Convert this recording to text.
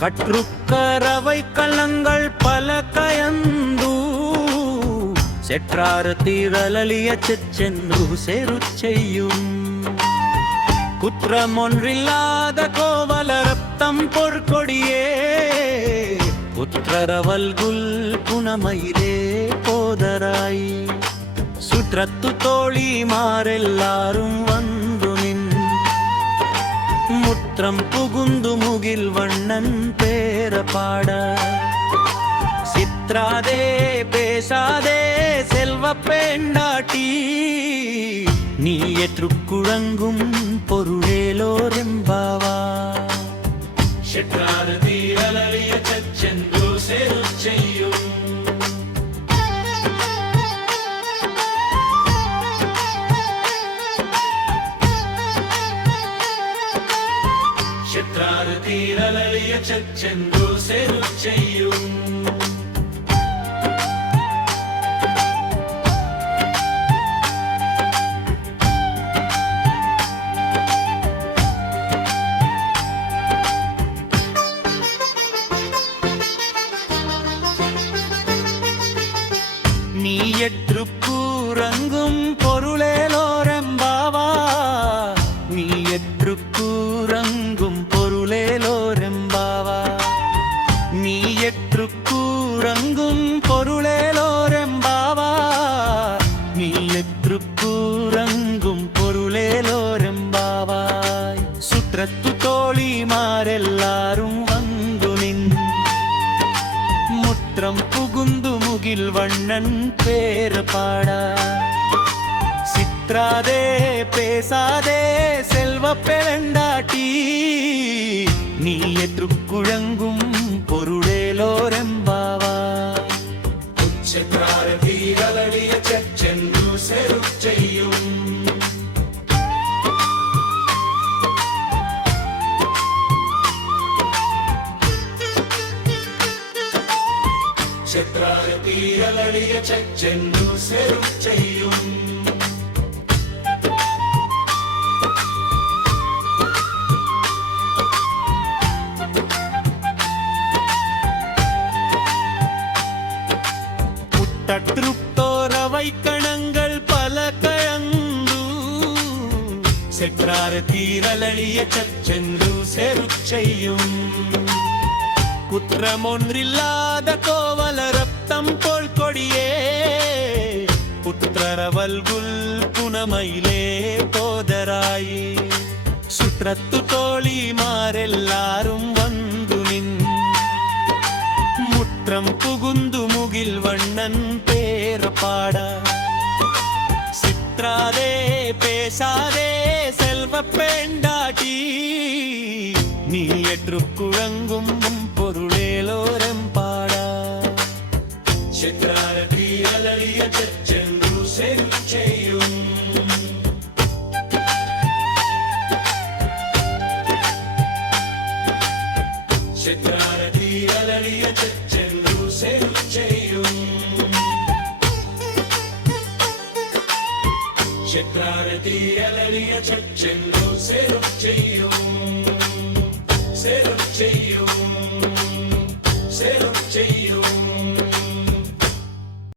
കട്രുക്കരവൈ കള്ളങ്ങൾ പല കയന്തു സെട്രാര തീരലിയ ചെച്ചെന്നു സെരുച്ചെയ്യും കുത്രമൊன்றில்லாத കോവല രക്തം പൊർക്കൊടിയേ പുത്രരവൽകുൽ പുനമയിലേ പോതരായി സുത്രത്തു തോളിമാരെല്ലാരും വന്നു നിൻ മുത്രം പുകുന്തു മുകിൽ വണ്ണൻ പേര പാട சித்ராதே பேசாதே செல்வ பெண்டாட்டி நீ ஏற்றுக்குழங்கும் பொருளேலோரெம்பாவா ஷெட்ரார தீரலிய செச்சென்று செருச்செய்யும் ஷெட்ரார தீரலிய செச்சென்று செருச்செய்யும் நீ எற்றுக்கூறங்கும் பொருளேலோரெம்பாவா நீ எற்றுக்கூறங்கும் பொருளேலோரெம்பாவா நீ எற்றுக்கூறங்கும் பொருளேலோரெம்பாவா நீ எற்றுக்கூறங்கும் பொருளேலோரெம்பாவாய் சுற்றத்து தோழிமாரெல்லாரும் வந்து நின் முற்றம் புகுந்து முகில் வண்ணன் பேர பாடா சித்ராதே பேசாதே செல்வ பெண்டாட்டி நீ ஏற்றுக்குழங்கும் பொருளேலோரெம்பாவா உச்சத்ரார தீரலிய செச்சென்று செருச்செய்யும் ക്ഷത്രാര തീരലിയ ചെച്ചെന്നു സെരുച്ചെയ്യും മുട്ടതൃപ്തോരവൈ കണങ്ങൾ പല കയന്തു ക്ഷത്രാര തീരലിയ ചെച്ചെന്നു സെരുച്ചെയ്യും குற்றமொன்றில்லாத கோவல ரத்தம் போல் கொடியே புத்திரவல்குல் புனமயிலே போதராயி சுற்றத்து தோழிமாரெல்லாரும் வந்து நின் முற்றம் புகுந்து முகில் வண்ணன் பேர பாட சித்ராதே பேசாதே செல்வ பெண்டாட்டி நீ ஏற்றுக்குழங்கும் பொருளேலோரெம்பாடா ஷெட்ரார தீரலிய செச்சென்று செருச்செய்யும் ஷெட்ரார தீரலிய செச்சென்று செருச்செய்யும் ஷெட்ரார தீரலிய செச்சென்று செருச்செய்யும் செருச்செய்யும் செரு